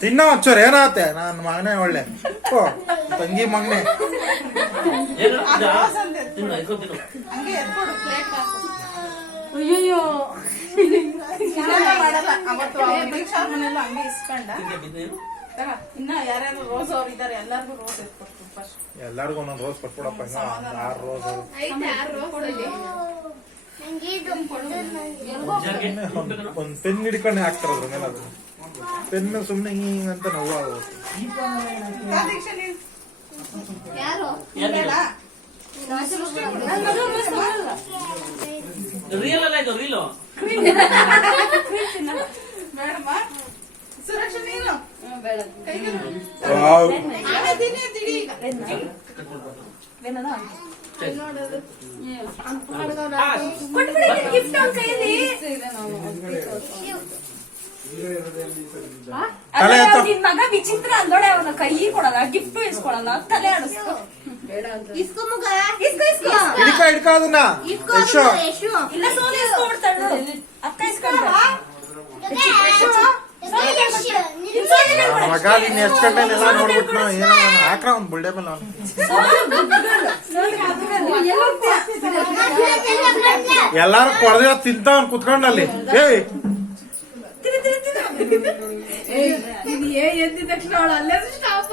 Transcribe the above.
ತಿನ್ನ ಒಂಚೂರು ಏನಾಗುತ್ತೆ ನನ್ನ ಮಗನೇ ಒಳ್ಳೆ ತಂಗಿ ಮಗನೇ. ಅಯ್ಯೋ ಹಂಗೆ ಇಸ್ಕೊಂಡ ಇನ್ನ ಯಾರ್ಯಾರು ರೋಸ್ ಅವ್ರು ಇದಾರೆ ಎಲ್ಲಾರ್ಗು ರೋಸ್ ಎತ್ಕೊಡ್ತೀನಿ ಫಸ್ಟ್. ಎಲ್ಲಾರ್ಗು ಒಂದೊಂದು ರೋಸ್ ಕೊಟ್ಬಿಡಪ್ಪ. 6 ರೋಸ್ ಒಂದ್ ಪೆನ್ ಹಿಡ್ಕೊಂಡೆ ಹಾಕ್ತಾರ ಅದ್ರ ಮೇಲೆ. ಅದು ಪೆನ್ ಸುಮ್ನೆ ಹಿಂಗಂತ ನೋವು ಆಗುತ್ತೆ. ಮೇಡಮ್ಮ ಸುರಕ್ಷಾ ನೀನು ನಿನ್ ಮಗ ವಿಚಿತ್ರ ಅಂದೋಡೆ. ಅವನ ಕೈ ಕೊಡಲ್ಲ, ಗಿಫ್ಟ್ ಇಸ್ಕೊಳಲ್ಲ, ತಲೆ ಆಡಿಸ್ಕೊ. ಹಿಡ್ಕ ಅದನ್ನ ಇಲ್ಲ ಸೋನಿ ಇಸ್ಕೊಬಿಡ್ತಾಳು. ಅಕ್ಕ ಇಸ್ಕೊಂಡ ಮಗ ನೀನ್ ಎಚ್ಕೊಂಡೆಲ್ಲ ನೋಡ್ಬಿಟ್ಟು ಏನೋ ಹಾಕ್ರ ಒಂದ್ ಬುಲ್ಡೆ ಮೇಲೆ ಎಲ್ಲಾರು ಕೊಡದ ತಿಂತಾವ್ ಕುತ್ಕೊಂಡಲ್ಲಿ. ಎದ್ದಿದ ತಕ್ಷಣ ಅವಳು ಅಲ್ಲೇ ಸ್ಟಾಪ್